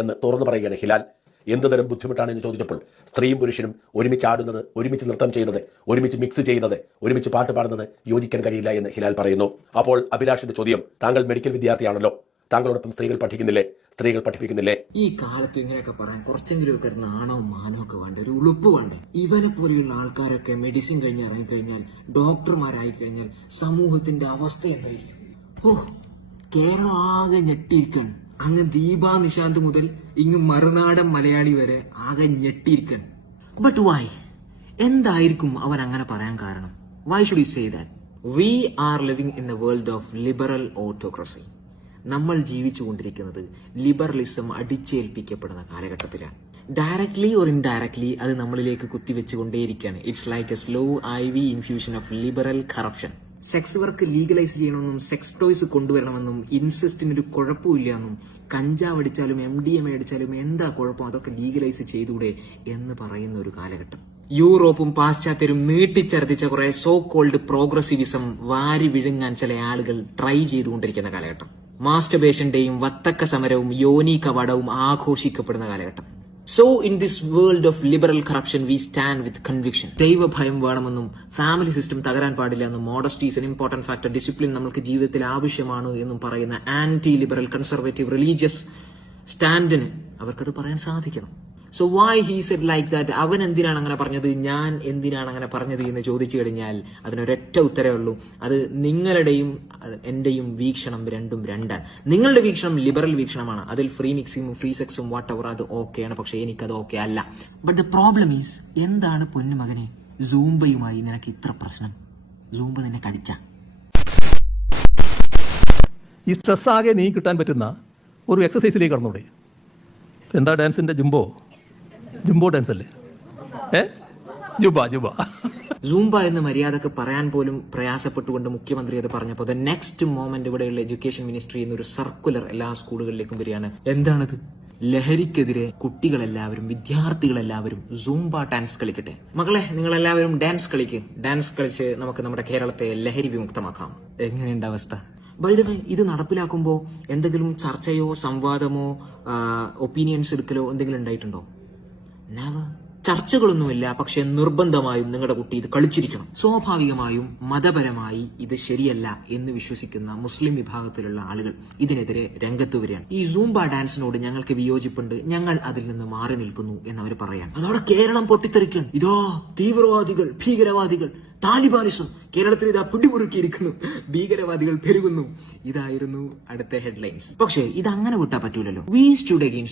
എന്ന് തുറന്നു പറയുകയാണ് ഹിലാൽ. എന്തുതരം ബുദ്ധിമുട്ടാണെന്ന് ചോദിച്ചപ്പോൾ സ്ത്രീയും പുരുഷനും ഒരുമിച്ച് ആടുന്നത്, ഒരുമിച്ച് നൃത്തം ചെയ്യുന്നത്, ഒരുമിച്ച് മിക്സ് ചെയ്യുന്നത്, ഒരുമിച്ച് പാട്ട് പാടുന്നത് യോജിക്കാൻ കഴിയില്ല എന്ന് ഹിലാൽ പറയുന്നു. അപ്പോൾ അഭിലാഷിന്റെ ചോദ്യം, താങ്കൾ മെഡിക്കൽ വിദ്യാർത്ഥിയാണല്ലോ, താങ്കളോടൊപ്പം സ്ത്രീകൾ പഠിക്കുന്നില്ലേ, സ്ത്രീകൾ പഠിപ്പിക്കുന്നില്ലേ? ഈ കാലത്ത് ഇങ്ങനെയൊക്കെ പറയാൻ കുറച്ചെങ്കിലും ഒക്കെ നാണവും മാനവും ഒക്കെ വേണ്ട, ഒരു ഉളുപ്പ് വേണ്ട. ഇവനെ പോലെയുള്ള ആൾക്കാരൊക്കെ മെഡിസിൻ കഴിഞ്ഞ് ഇറങ്ങിക്കഴിഞ്ഞാൽ, ഡോക്ടർമാരായി കഴിഞ്ഞാൽ സമൂഹത്തിന്റെ അവസ്ഥ എന്തായിരിക്കും? ഓ, കേരളം ആകെ ഞെട്ടിയിരിക്കണം. അങ്ങ് ദീപാ നിശാന്ത് മുതൽ ഇങ്ങ് മറുനാടൻ മലയാളി വരെ ആകെ ഞെട്ടിയിരിക്കണം. But why? എന്തായിരിക്കും അവൻ അങ്ങനെ പറയാൻ കാരണം? Why should you say that? We are living in a world of liberal autocracy. നമ്മൾ ജീവിച്ചുകൊണ്ടിരിക്കുന്നത് ലിബറലിസം അടിച്ചേൽപ്പിക്കപ്പെടുന്ന കാലഘട്ടത്തിലാണ്. ഡയറക്ട്ലി ഓർ ഇൻഡയറക്ട്ലി അത് നമ്മളിലേക്ക് കുത്തിവെച്ചുകൊണ്ടേയിരിക്കുകയാണ്. It's like a slow IV infusion of liberal corruption. Sex work legalise ചെയ്യണമെന്നും സെക്സ് ടോയ്സ് കൊണ്ടുവരണമെന്നും ഇൻസെസ്റ്റിനൊരു കുഴപ്പമില്ല എന്നും കഞ്ചാവ് അടിച്ചാലും MDMA അടിച്ചാലും എന്താ കുഴപ്പം, അതൊക്കെ ലീഗലൈസ് ചെയ്തൂടെ എന്ന് പറയുന്ന ഒരു കാലഘട്ടം. യൂറോപ്പും പാശ്ചാത്യരും നീട്ടിച്ചർദ്ദിച്ച കുറെ സോ കോൾഡ് പ്രോഗ്രസീവിസം വാരി വിഴുങ്ങാൻ ചില ആളുകൾ ട്രൈ ചെയ്തുകൊണ്ടിരിക്കുന്ന കാലഘട്ടം. മാസ്റ്റർബേഷൻ ഡേയും വത്തക്ക സമരവും യോനി കവാടവും ആഘോഷിക്കപ്പെടുന്ന കാലഘട്ടം. So in this world of liberal corruption we stand with conviction. ദൈവഭയം വേണമെന്നും ഫാമിലി സിസ്റ്റം തകരാൻ പാടില്ല എന്നും modesty is an important factor, discipline നമുക്ക് ജീവിതത്തിൽ ആവശ്യമാണ് എന്നും പറയുന്ന ആന്റി ലിബറൽ കൺസർവേറ്റീവ് റിലീജിയസ് സ്റ്റാൻഡിന് അവർക്കത് പറയാൻ സാധിക്കണം. So why he said like that? അവൻ എന്തിനാണ് അങ്ങനെ പറഞ്ഞത്, ഞാൻ എന്തിനാണ് അങ്ങനെ പറഞ്ഞത് എന്ന് ചോദിച്ചു കഴിഞ്ഞാൽ അതിനൊരൊറ്റ ഉത്തരവേ ഉള്ളൂ. അത് നിങ്ങളുടെയും എന്റെയും വീക്ഷണം രണ്ടും രണ്ടാണ്. നിങ്ങളുടെ വീക്ഷണം ലിബറൽ വീക്ഷണമാണ്, അതിൽ ഫ്രീ മിക്സിങ്ങും ഫ്രീ സെക്സും വാട്ട് എവർ അത് ഓക്കെയാണ്. പക്ഷെ എനിക്കത് ഓക്കെ അല്ല. ബട്ട് ദ പ്രോബ്ലം ഈസ്, എന്താണ് പൊന്നു മകനെ സൂംബയുമായി നിനക്ക് ഇത്ര പ്രശ്നം? സൂംബ നിന്നെ കടിച്ച ഈ സ്ട്രെസ് ആകെ നീ കിട്ടാൻ പറ്റുന്ന ഒരു എക്സസൈസിലേക്ക് കടന്നൂടെ? എന്താ ഡാൻസിന്റെ ജുംബോ ഡാൻസ് അല്ലേ? ജുബ സൂംബ എന്ന് മര്യാദക്ക് പറയാൻ പോലും പ്രയാസപ്പെട്ടുകൊണ്ട് മുഖ്യമന്ത്രി അത് പറഞ്ഞപ്പോൾ ദ നെക്സ്റ്റ് മോമെന്റ് ഇവിടെയുള്ള എഡ്യൂക്കേഷൻ മിനിസ്ട്രി എന്നൊരു സർക്കുലർ എല്ലാ സ്കൂളുകളിലേക്കും വരികയാണ്. എന്താണത്? ലഹരിക്കെതിരെ കുട്ടികളെല്ലാവരും, വിദ്യാർത്ഥികളെല്ലാവരും സൂംബ ഡാൻസ് കളിക്കട്ടെ. മക്കളെ, നിങ്ങളെല്ലാവരും ഡാൻസ് കളിക്ക്. ഡാൻസ് കളിച്ച് നമുക്ക് നമ്മുടെ കേരളത്തെ ലഹരി വിമുക്തമാക്കാം. എങ്ങനെയുണ്ട് അവസ്ഥ? ബൈ ദ വേ, ഇത് നടപ്പിലാക്കുമ്പോൾ എന്തെങ്കിലും ചർച്ചയോ സംവാദമോ ഒപ്പീനിയൻസ് എടുക്കലോ എന്തെങ്കിലും ഉണ്ടായിട്ടുണ്ടോ? ചർച്ചകളൊന്നുമില്ല. പക്ഷെ നിർബന്ധമായും നിങ്ങളുടെ കുട്ടി ഇത് കളിച്ചിരിക്കണം. സ്വാഭാവികമായും മതപരമായി ഇത് ശരിയല്ല എന്ന് വിശ്വസിക്കുന്ന മുസ്ലിം വിഭാഗത്തിലുള്ള ആളുകൾ ഇതിനെതിരെ രംഗത്ത് വരികയാണ്. ഈ സൂംബ ഡാൻസിനോട് ഞങ്ങൾക്ക് വിയോജിപ്പുണ്ട്, ഞങ്ങൾ അതിൽ നിന്ന് മാറി നിൽക്കുന്നു എന്നവർ പറയാൻ. അതോടെ കേരളം പൊട്ടിത്തെറിക്കണം. ഇതോ തീവ്രവാദികൾ, ഭീകരവാദികൾ, താലിബാനിസം കേരളത്തിൽ ഇതാ പിടിമുറുക്കിയിരിക്കുന്നു, ഭീകരവാദികൾ പെരുകുന്നു. ഇതായിരുന്നു അടുത്ത ഹെഡ്ലൈൻസ്. പക്ഷേ ഇത് അങ്ങനെ വിട്ടാൽ പറ്റൂലല്ലോ. V stood against